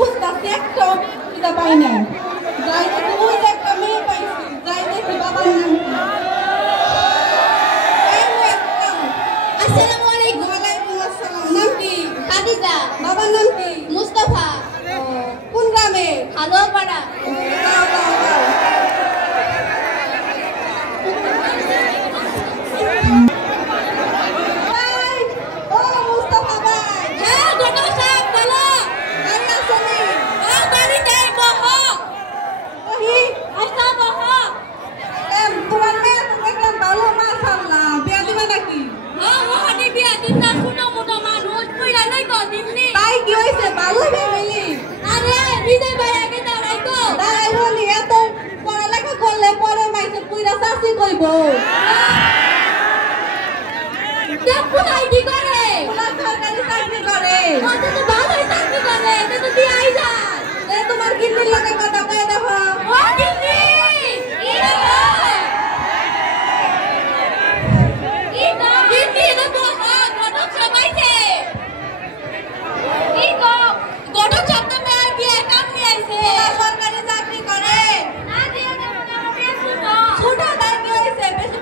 খুঁজতাছি একটা সুবিধা পাই না যাই দেখি ওই যে একটা মেয়ে পাইছি যাই দেখি বাবার নাম আসসালামু আলাইকুম। ওয়ালাইকুম আসসালাম নাম কি খাদিজা। বাবার নাম কি মুস্তাফা। কোন গ্রামে হালুয়াপাড়া। দাও দাও দাও ভাই ও মুস্তাফা ভাই হ্যাঁ ঘটক সাহেব বলো। গাড়ি আসেনি বাড়িতে বহ। ওহি আচ্ছা বহ। তোমার মেয়ে তো দেখলাম ভালো মাশাআল্লাহ বিয়া দিবা নাকি হ্যাঁ ওখানে বিয়া দিন না শুনো মোটো মানুষ কইরা নাই তো দিননি। তাই কি হইছে ভালো ফ্যামিলি আরে বিজয় ভাই আগে দাঁড়াই তো। দাঁড়াই বলি এত পড়ালেখা করলে পরে মাইসে পুইরা চাকরি করব দেখো নাই কি করে। পুরা সরকারি চাকরি করে কত তো ভালোই চাকরি করে এটা তো দিয়ে আই যায়। তোমার কিন্নির লগে কথা কয়ে দেখো ও দিদি ইরা দিদি না বহ ঘটক সবাইছে। কি গো ঘটক শব্দ মে বিয়ে কাম নিয়ে আইছে। সরকারি চাকরি করে না দিয়ে না মনে হবে শুনো। ছোট তাই কি হইছে বেশি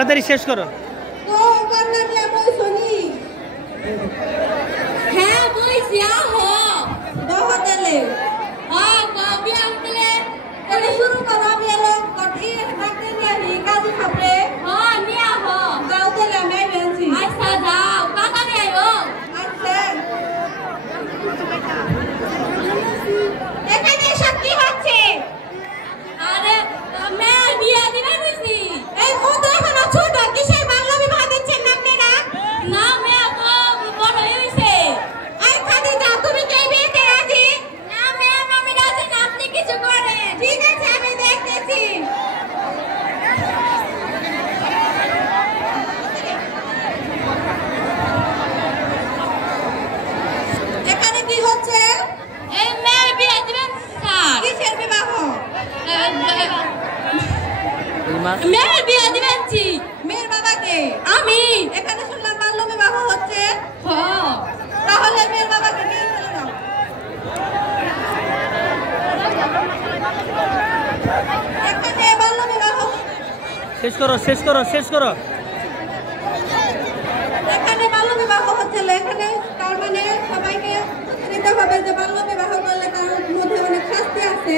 তাড়াতাড়ি শেষ করো। তো কন্যা নিয়ে বইছো নি? হ্যাঁ বইছি আহো বহতেলে কবি আনলে তাহলে শুরু করো। আমি এলো কটি ডাক্তার নিয়ে আসি কাজী খাপড়ে নিয়ে আহো যাও তাহলে আমি আইছি। আচ্ছা যাও তাড়াতাড়ি আইও আচ্ছা এখানে সব কি হচ্ছে? আরে মেয়ের বিয়ে দিবে বুঝছি এই ও তো এখনো ছোট, কিসের বাংলা বিবাহ দিচ্ছেন না আপনারা? না মেয়ে তো বড় হয়েছে আই খাদিজা তুমি কি এই বিয়েতে রাজি? না মেয়ে আমি রাজি না আপনি কিছু করেন ঠিক আছে আমি দেখতেছি। এখানে কি হচ্ছে? এই মেয়ের বিয়ে দিবেন স্যার কিসের বিবাহ? মেয়ের বিয়ে দিবেন জি মেয়ের বাবাকে? আমি এখানে শুনলাম বাল্য বিবাহ হচ্ছে। হ্যাঁ তাহলে মেয়ের বাবাকে নিয়ে চলে যাও। এখানে বাল্য বিবাহ, শেষ করো, শেষ করো, শেষ করো। এখানে বাল্য বিবাহ হচ্ছে। এখানে তার মানে সবাইকে নিতে হবে যে বাল্য বিবাহ করলে তার মধ্যে অনেক শাস্তি আছে।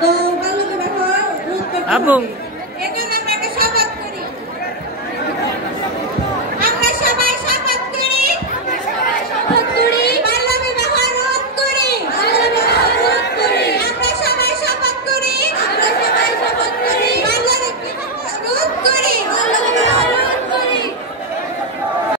তো বাল্য বিবাহ রোধ করতে আপু হবে।